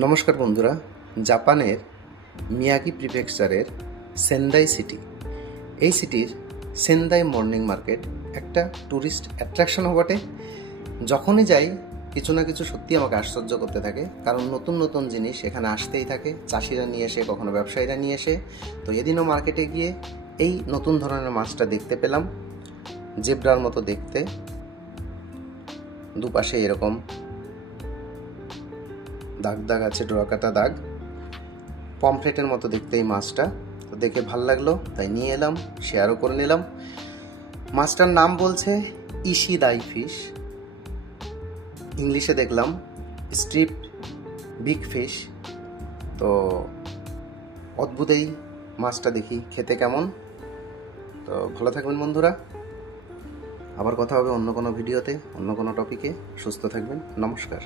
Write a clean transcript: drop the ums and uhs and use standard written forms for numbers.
নমস্কার বন্ধুরা, জাপানের মিয়াগি প্রিফেকচারের সেন্দাই সিটি, এই সিটির সেন্দাই মর্নিং মার্কেট একটা ট্যুরিস্ট অ্যাট্রাকশনও বটে। যখনই যাই কিছু না কিছু সত্যি আমাকে আশ্চর্য করতে থাকে, কারণ নতুন নতুন জিনিস এখানে আসতেই থাকে। চাষিরা নিয়ে এসে, কখনো ব্যবসায়ীরা নিয়ে এসে। তো এদিনও মার্কেটে গিয়ে এই নতুন ধরনের মাছটা দেখতে পেলাম, জেব্রার মতো দেখতে, দুপাশে এরকম দাগ দাগ আছে, ডোরাকাটা দাগ, পমফ্রেটের মতো দেখতে এই মাছটা। তো দেখে ভাল লাগলো, তাই নিয়ে এলাম, শেয়ারও করে নিলাম। মাছটার নাম বলছে ইশিদাই ফিশ, ইংলিশে দেখলাম স্ট্রিপ বিগ ফিশ। তো অদ্ভুত এই মাছটা, দেখি খেতে কেমন। তো ভালো থাকবেন বন্ধুরা, আবার কথা হবে অন্য কোনো ভিডিওতে, অন্য কোনো টপিকে। সুস্থ থাকবেন, নমস্কার।